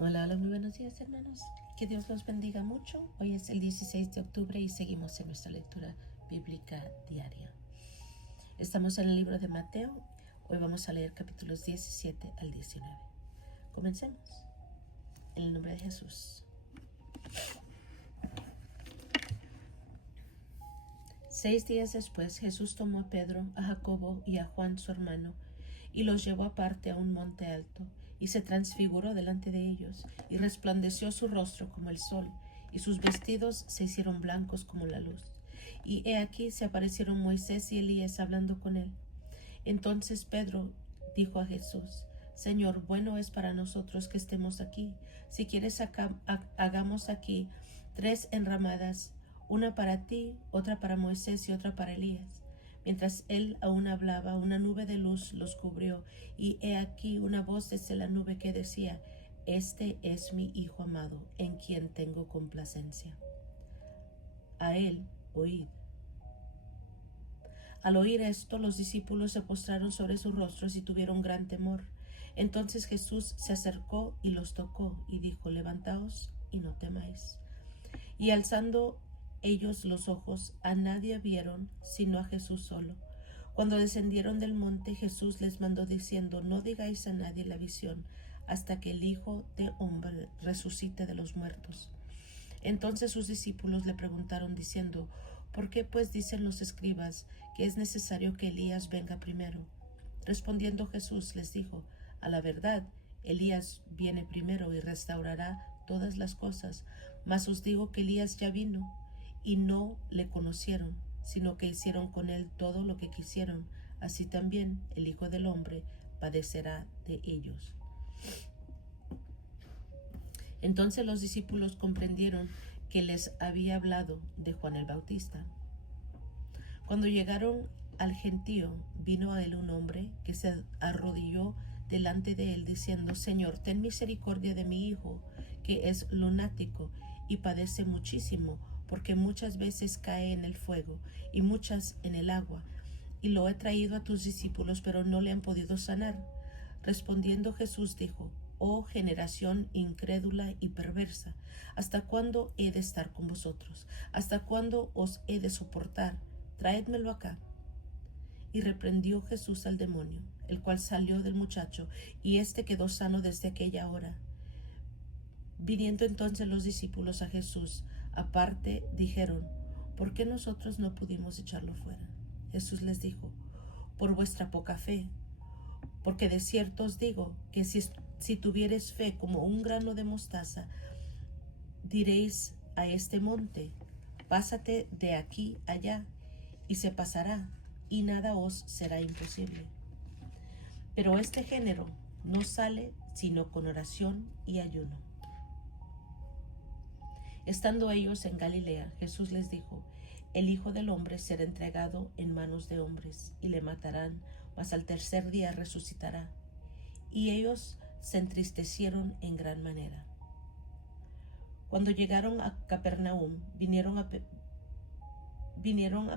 Hola, hola, muy buenos días, hermanos. Que Dios los bendiga mucho. Hoy es el 16 de octubre y seguimos en nuestra lectura bíblica diaria. Estamos en el libro de Mateo. Hoy vamos a leer capítulos 17 al 19. Comencemos. En el nombre de Jesús. 6 días después, Jesús tomó a Pedro, a Jacobo y a Juan su hermano, y los llevó aparte a un monte alto, y se transfiguró delante de ellos, y resplandeció su rostro como el sol, y sus vestidos se hicieron blancos como la luz. Y he aquí se aparecieron Moisés y Elías hablando con él. Entonces Pedro dijo a Jesús: Señor, bueno es para nosotros que estemos aquí. Si quieres, hagamos aquí 3 enramadas, una para ti, otra para Moisés y otra para Elías. Mientras él aún hablaba, una nube de luz los cubrió, y he aquí una voz desde la nube que decía: Este es mi Hijo amado, en quien tengo complacencia. A él oíd. Al oír esto, los discípulos se postraron sobre sus rostros y tuvieron gran temor. Entonces Jesús se acercó y los tocó y dijo: Levantaos y no temáis. Y alzando ellos los ojos, a nadie vieron sino a Jesús solo. Cuando descendieron del monte, Jesús les mandó diciendo: No digáis a nadie la visión, hasta que el Hijo de Hombre resucite de los muertos. Entonces sus discípulos le preguntaron diciendo: ¿Por qué pues dicen los escribas que es necesario que Elías venga primero? Respondiendo Jesús les dijo: A la verdad, Elías viene primero y restaurará todas las cosas, mas os digo que Elías ya vino y no le conocieron, sino que hicieron con él todo lo que quisieron. Así también el Hijo del Hombre padecerá de ellos. Entonces los discípulos comprendieron que les había hablado de Juan el Bautista. Cuando llegaron al gentío, vino a él un hombre que se arrodilló delante de él diciendo: Señor, ten misericordia de mi hijo, que es lunático y padece muchísimo, porque muchas veces cae en el fuego y muchas en el agua. Y lo he traído a tus discípulos, pero no le han podido sanar. Respondiendo Jesús dijo: Oh generación incrédula y perversa, ¿hasta cuándo he de estar con vosotros? ¿Hasta cuándo os he de soportar? Traédmelo acá. Y reprendió Jesús al demonio, el cual salió del muchacho, y éste quedó sano desde aquella hora. Viniendo entonces los discípulos a Jesús aparte, dijeron: ¿Por qué nosotros no pudimos echarlo fuera? Jesús les dijo: Por vuestra poca fe. Porque de cierto os digo que si tuviereis fe como un grano de mostaza, diréis a este monte: pásate de aquí allá, y se pasará, y nada os será imposible. Pero este género no sale sino con oración y ayuno. Estando ellos en Galilea, Jesús les dijo: El Hijo del Hombre será entregado en manos de hombres, y le matarán, mas al tercer día resucitará. Y ellos se entristecieron en gran manera. Cuando llegaron a Capernaum, vinieron a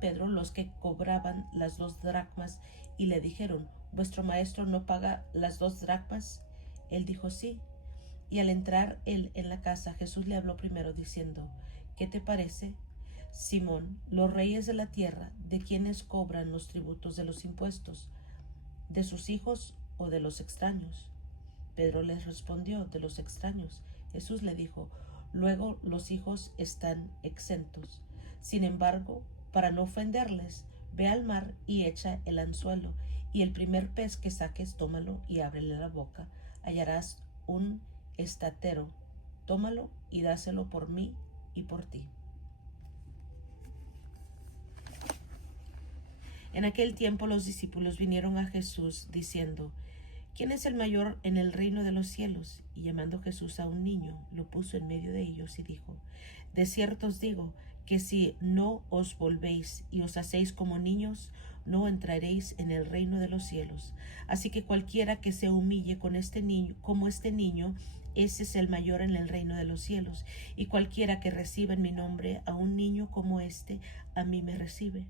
Pedro los que cobraban las 2 dracmas y le dijeron: ¿Vuestro maestro no paga las 2 dracmas? Él dijo: sí. Y al entrar él en la casa, Jesús le habló primero diciendo: ¿Qué te parece, Simón? Los reyes de la tierra, ¿de quiénes cobran los tributos de los impuestos? ¿De sus hijos o de los extraños? Pedro les respondió: de los extraños. Jesús le dijo: luego los hijos están exentos. Sin embargo, para no ofenderles, ve al mar y echa el anzuelo, y el primer pez que saques, tómalo y ábrele la boca. Hallarás un estatero. Tómalo y dáselo por mí y por ti. En aquel tiempo los discípulos vinieron a Jesús diciendo: ¿Quién es el mayor en el reino de los cielos? Y llamando Jesús a un niño, lo puso en medio de ellos y dijo: De cierto os digo que si no os volvéis y os hacéis como niños, no entraréis en el reino de los cielos. Así que cualquiera que se humille con este niño, como este niño, ese es el mayor en el reino de los cielos. Y cualquiera que reciba en mi nombre a un niño como este, a mí me recibe.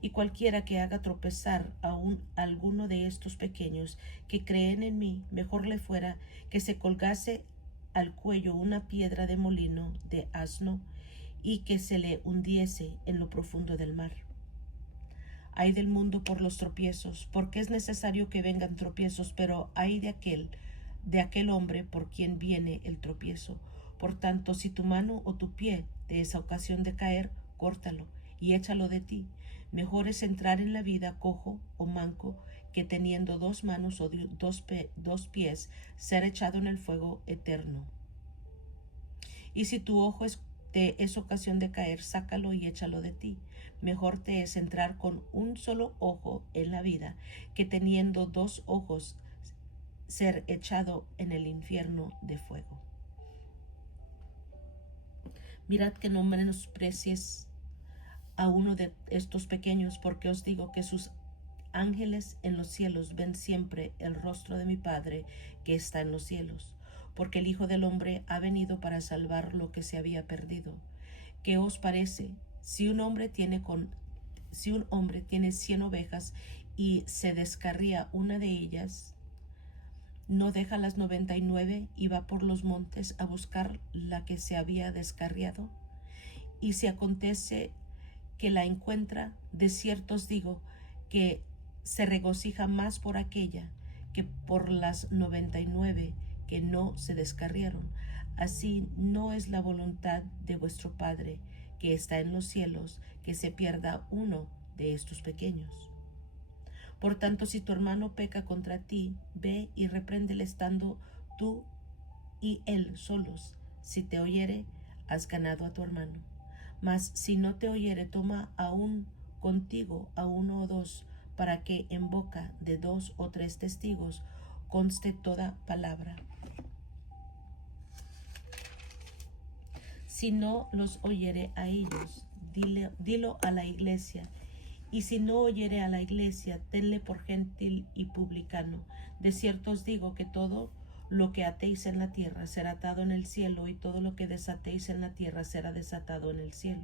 Y cualquiera que haga tropezar a alguno de estos pequeños que creen en mí, mejor le fuera que se colgase al cuello una piedra de molino de asno y que se le hundiese en lo profundo del mar. Ay del mundo por los tropiezos, porque es necesario que vengan tropiezos, pero ay de aquel hombre por quien viene el tropiezo. Por tanto, si tu mano o tu pie te es ocasión de caer, córtalo y échalo de ti. Mejor es entrar en la vida cojo o manco que teniendo 2 manos o 2 pies ser echado en el fuego eterno. Y si tu ojo te es ocasión de caer, sácalo y échalo de ti. Mejor te es entrar con un solo ojo en la vida que teniendo 2 ojos ser echado en el infierno de fuego. Mirad que no menosprecies a uno de estos pequeños, porque os digo que sus ángeles en los cielos ven siempre el rostro de mi Padre que está en los cielos. Porque el Hijo del Hombre ha venido para salvar lo que se había perdido. ¿Qué os parece? Si un hombre tiene 100 ovejas y se descarría una de ellas, ¿no deja las 99 y va por los montes a buscar la que se había descarriado? Y si acontece que la encuentra, de cierto os digo que se regocija más por aquella que por las 99 que no se descarriaron. Así no es la voluntad de vuestro Padre que está en los cielos que se pierda uno de estos pequeños. Por tanto, si tu hermano peca contra ti, ve y repréndele estando tú y él solos. Si te oyere, has ganado a tu hermano. Mas si no te oyere, toma aún contigo a 1 o 2, para que en boca de 2 o 3 testigos conste toda palabra. Si no los oyere a ellos, dilo a la iglesia. Y si no oyere a la iglesia, tenle por gentil y publicano. De cierto os digo que todo lo que atéis en la tierra será atado en el cielo, y todo lo que desatéis en la tierra será desatado en el cielo.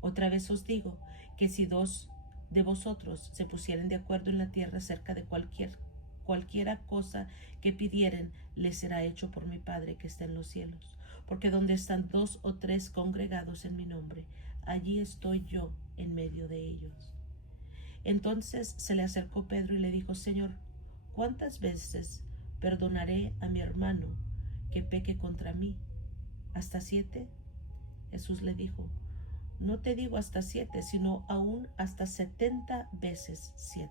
Otra vez os digo que si 2 de vosotros se pusieren de acuerdo en la tierra acerca de cualquiera cosa que pidieren, les será hecho por mi Padre que está en los cielos. Porque donde están 2 o 3 congregados en mi nombre, allí estoy yo en medio de ellos. Entonces se le acercó Pedro y le dijo: Señor, ¿cuántas veces perdonaré a mi hermano que peque contra mí? ¿Hasta 7? Jesús le dijo: no te digo hasta 7, sino aún hasta 70 veces 7.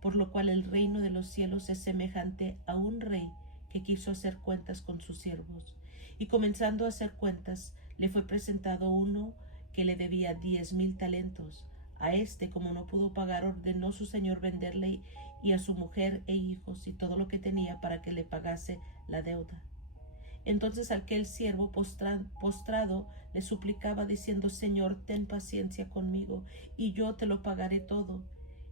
Por lo cual el reino de los cielos es semejante a un rey que quiso hacer cuentas con sus siervos. Y comenzando a hacer cuentas, le fue presentado uno que le debía 10,000 talentos. A este, como no pudo pagar, ordenó su señor venderle y a su mujer e hijos y todo lo que tenía para que le pagase la deuda. Entonces aquel siervo postrado le suplicaba diciendo: Señor, ten paciencia conmigo y yo te lo pagaré todo.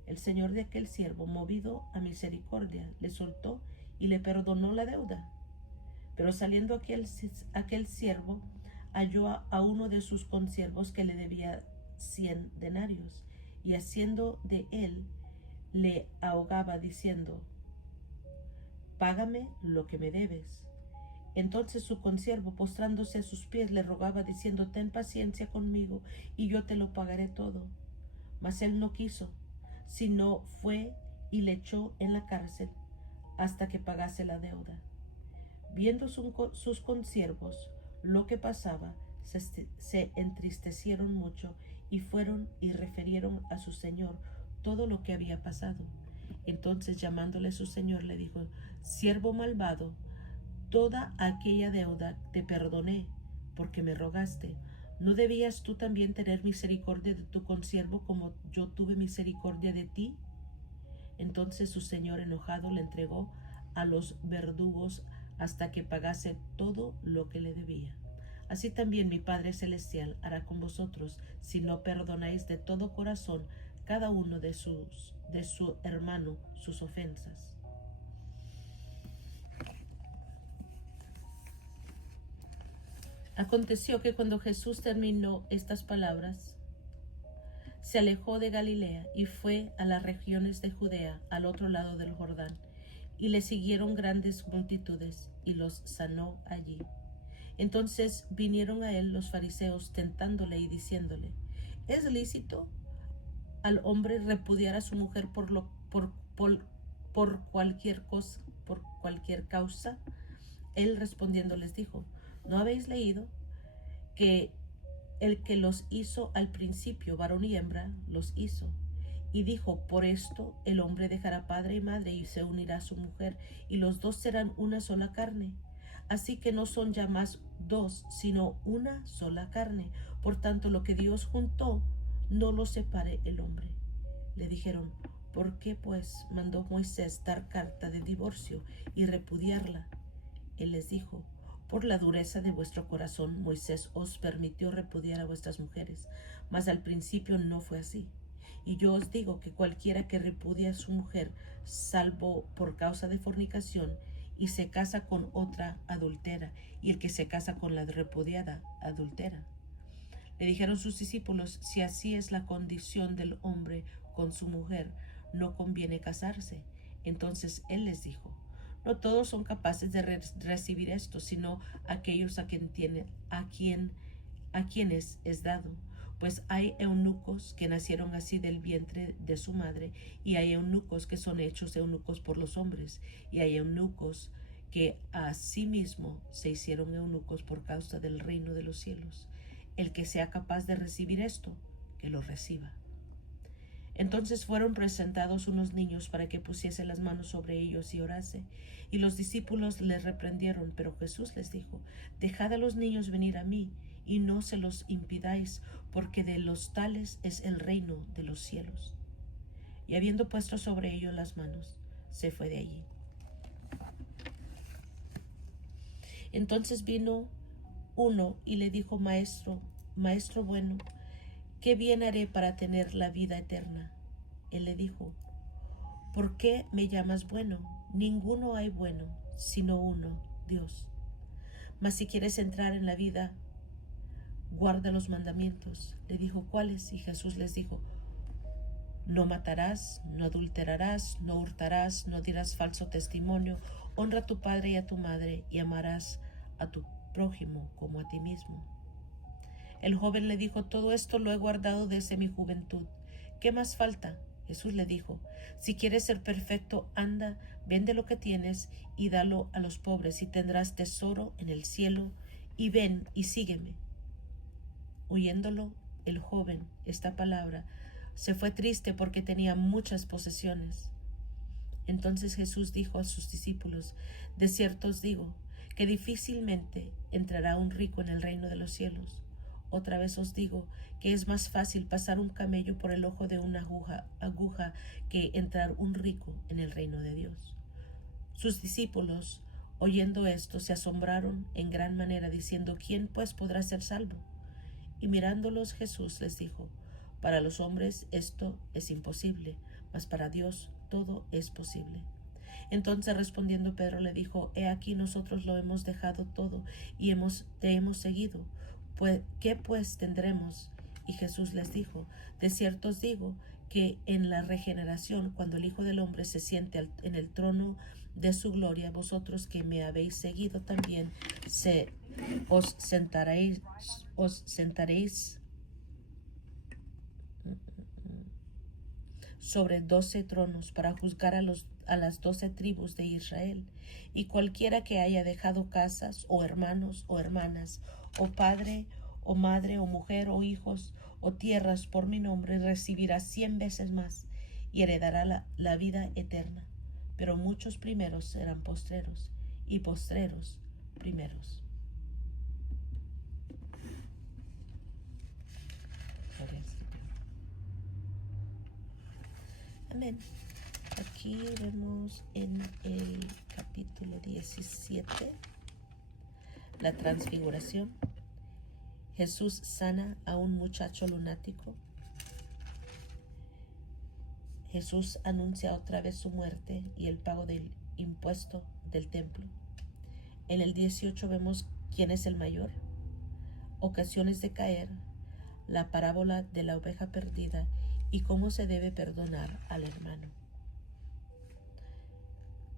El señor de aquel siervo, movido a misericordia, le soltó y le perdonó la deuda. Pero saliendo aquel siervo halló a uno de sus consiervos que le debía 100 denarios, y haciendo de él le ahogaba diciendo: págame lo que me debes. Entonces su consiervo, postrándose a sus pies, le rogaba diciendo: ten paciencia conmigo y yo te lo pagaré todo. Mas él no quiso, sino fue y le echó en la cárcel hasta que pagase la deuda. Viendo sus consiervos lo que pasaba, se entristecieron mucho y fueron y refirieron a su señor todo lo que había pasado. Entonces, llamándole su señor, le dijo: siervo malvado, toda aquella deuda te perdoné, porque me rogaste. ¿No debías tú también tener misericordia de tu consiervo como yo tuve misericordia de ti? Entonces su señor, enojado, le entregó a los verdugos hasta que pagase todo lo que le debía. Así también mi Padre Celestial hará con vosotros, si no perdonáis de todo corazón cada uno de su hermano sus ofensas. Aconteció que cuando Jesús terminó estas palabras, se alejó de Galilea y fue a las regiones de Judea, al otro lado del Jordán, y le siguieron grandes multitudes, y los sanó allí. Entonces vinieron a él los fariseos tentándole y diciéndole: ¿Es lícito al hombre repudiar a su mujer por cualquier cosa, por cualquier causa? Él respondiendo les dijo: ¿No habéis leído que el que los hizo al principio, varón y hembra, los hizo? Y dijo: por esto el hombre dejará padre y madre y se unirá a su mujer, y los dos serán una sola carne. Así que no son ya más dos, sino una sola carne. Por tanto, lo que Dios juntó, no lo separe el hombre. Le dijeron: ¿por qué pues mandó Moisés dar carta de divorcio y repudiarla? Él les dijo: por la dureza de vuestro corazón Moisés os permitió repudiar a vuestras mujeres, mas al principio no fue así. Y yo os digo que cualquiera que repudia a su mujer, salvo por causa de fornicación, y se casa con otra, adultera, y el que se casa con la repudiada, adultera. Le dijeron sus discípulos: si así es la condición del hombre con su mujer, no conviene casarse. Entonces él les dijo: no todos son capaces de recibir esto, sino aquellos a quienes es dado. Pues hay eunucos que nacieron así del vientre de su madre, y hay eunucos que son hechos eunucos por los hombres, y hay eunucos que a sí mismo se hicieron eunucos por causa del reino de los cielos. El que sea capaz de recibir esto, que lo reciba. Entonces fueron presentados unos niños para que pusiese las manos sobre ellos y orase. Y los discípulos les reprendieron, pero Jesús les dijo: dejad a los niños venir a mí, y no se los impidáis, porque de los tales es el reino de los cielos. Y habiendo puesto sobre ellos las manos, se fue de allí. Entonces vino uno y le dijo: Maestro bueno, ¿qué bien haré para tener la vida eterna? Él le dijo: ¿por qué me llamas bueno? Ninguno hay bueno, sino uno, Dios. Mas si quieres entrar en la vida, guarda los mandamientos. Le dijo: ¿cuáles? Y Jesús les dijo: no matarás, no adulterarás, no hurtarás, no dirás falso testimonio, honra a tu padre y a tu madre, y amarás a tu prójimo como a ti mismo. El joven le dijo: todo esto lo he guardado desde mi juventud. ¿Qué más falta? Jesús le dijo: si quieres ser perfecto, anda, vende lo que tienes y dalo a los pobres, y tendrás tesoro en el cielo, y ven y sígueme. Oyéndolo el joven esta palabra, se fue triste porque tenía muchas posesiones. Entonces Jesús dijo a sus discípulos: de cierto os digo que difícilmente entrará un rico en el reino de los cielos. Otra vez os digo que es más fácil pasar un camello por el ojo de una aguja que entrar un rico en el reino de Dios. Sus discípulos, oyendo esto, se asombraron en gran manera, diciendo: ¿quién pues podrá ser salvo? Y mirándolos Jesús les dijo: para los hombres esto es imposible, mas para Dios todo es posible. Entonces respondiendo Pedro le dijo: he aquí nosotros lo hemos dejado todo y te hemos seguido. ¿Qué pues tendremos? Y Jesús les dijo: de cierto os digo que en la regeneración, cuando el Hijo del Hombre se siente en el trono de su gloria, vosotros que me habéis seguido también os sentaréis sobre 12 tronos para juzgar a las 12 tribus de Israel. Y cualquiera que haya dejado casas, o hermanos, o hermanas, o padre, o madre, o mujer, o hijos, o tierras por mi nombre, recibirá 100 veces más y heredará la vida eterna. Pero muchos primeros serán postreros, y postreros primeros. Amén. Aquí vemos en el capítulo 17 la transfiguración. Jesús sana a un muchacho lunático. Jesús anuncia otra vez su muerte y el pago del impuesto del templo. En el 18 vemos quién es el mayor, ocasiones de caer, la parábola de la oveja perdida y cómo se debe perdonar al hermano.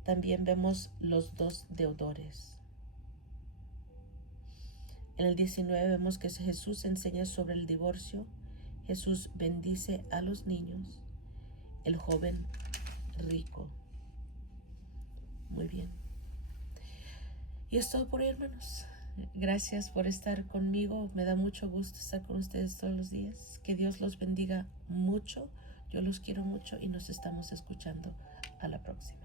también vemos los dos deudores. En el 19 vemos que Jesús enseña sobre el divorcio. Jesús bendice a los niños, el joven rico. Muy bien. Y es todo por hoy, hermanos. Gracias por estar conmigo. Me da mucho gusto estar con ustedes todos los días. Que Dios los bendiga mucho. Yo los quiero mucho y nos estamos escuchando a la próxima.